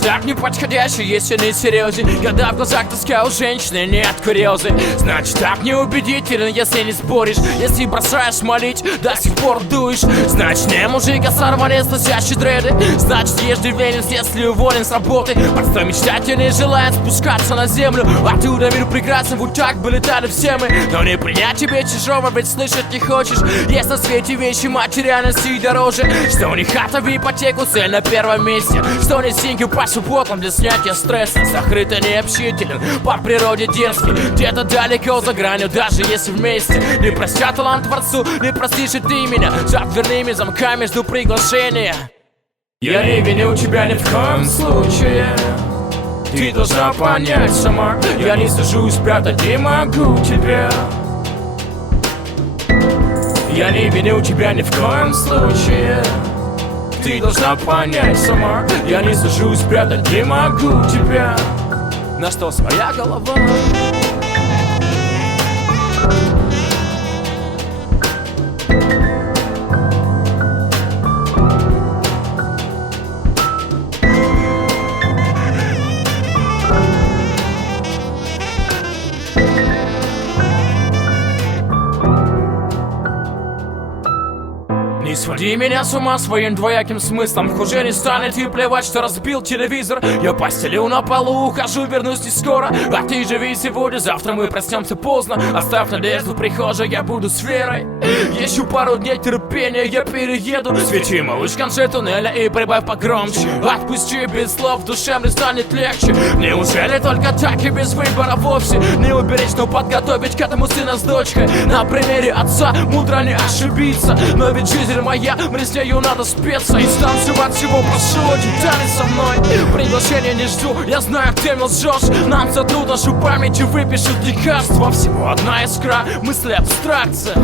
Значит, так неподходящий, если не серьезен, когда в глазах тоска у женщины нет курьезы. Значит, так неубедителен, если не споришь, если бросаешь молить, до сих пор дуешь. Значит, не мужик, а сорванец, носящий дреды. Значит, ежедневный, если уволен с работы. Простой мечтательный желает спускаться на землю. Оттуда мир прекрасен, вот так бы летали все мы. Но не принять тебе чужого, ведь слышать не хочешь. Есть на свете вещи материальности дороже. Что не хата в ипотеку, цель на первом месте. Что не синьки по субботам для снятия стресса. Закрыто необщителен, по природе дерзкий. Где-то далеко за гранью, даже если вместе. Не простят талант творцу, не простишь и ты меня. За дверными замками жду приглашения. Я не виню тебя ни в коем случае. Ты должна понять сама. Я не сижу и спрятать не могу тебя. Я не виню тебя ни в коем случае. Ты должна понять сама. Я не сижу и спрятать не могу тебя. На что своя голова. Не своди меня с ума своим двояким смыслом. Хуже не станет и плевать, что разбил телевизор. Я постелю на полу, ухожу, вернусь не скоро. А ты живи сегодня, завтра мы проснемся поздно. Оставь надежду в прихожей, я буду с Верой. Еще пару дней терпения, я перееду. Свети, малыш, в конце туннеля и прибавь погромче. Отпусти без слов, душе мне станет легче. Неужели только так и без выбора вовсе? Не уберечь, но подготовить к этому сына с дочкой. На примере отца мудро не ошибиться. Но ведь жизнь моя, мне с нею надо спеться. И станцевать всего прошу, детали со мной. Приглашения не жду, я знаю, где мне лжешь. Нам сотрудношу памяти выпишут лекарства. Всего одна искра, мысли абстракция.